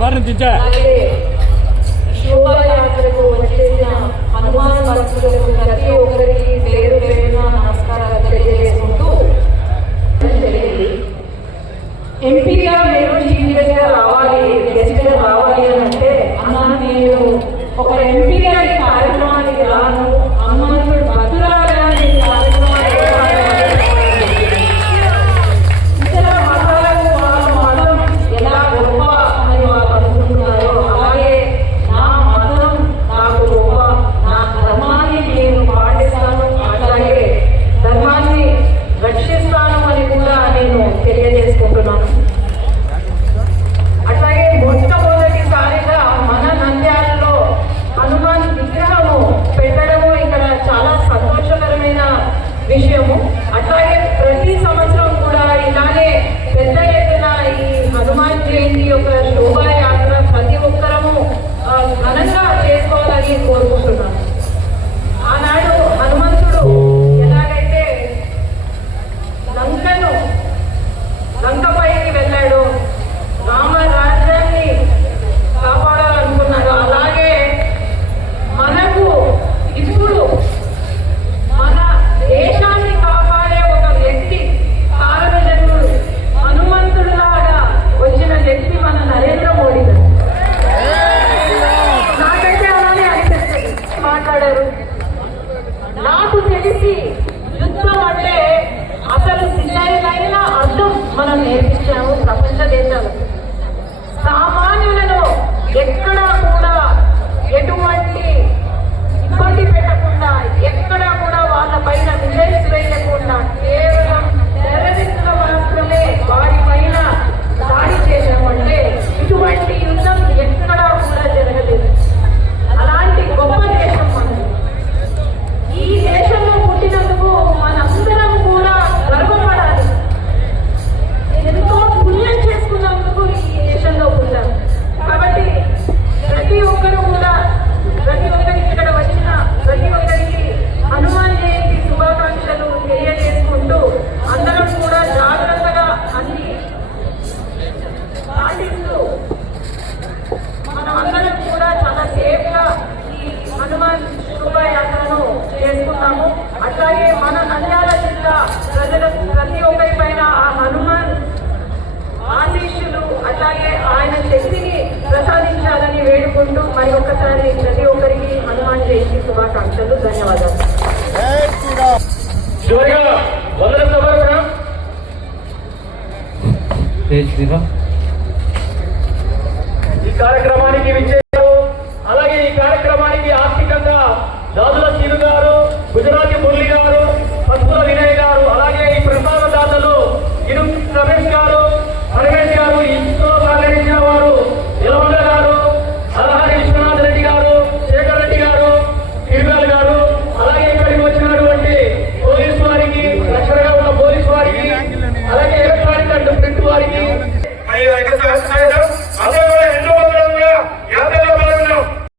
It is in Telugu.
వారిని దించా శోభాయాత్రకు వచ్చేసిన హనుమాన్ భక్తులకు ప్రతి ఒక్కరికి పేరు పేరున నమస్కారాలు తెలియజేసుకుంటూ ఎంపీగా నేను చీఫ్గా రావాలి గెస్ట్గా రావాలి అంటే అన్నా నేను ఒక ఎంపీగా కార్య మనం నేర్పించాము ప్రపంచ దేశాలు. సామాన్యుల చేసుకుంటూ మరి ఒకసారి ప్రతి ఒక్కరికి హనుమాన్ జయంతి శుభాకాంక్షలు ధన్యవాదాలు. ఈ కార్యక్రమానికి విచ్చే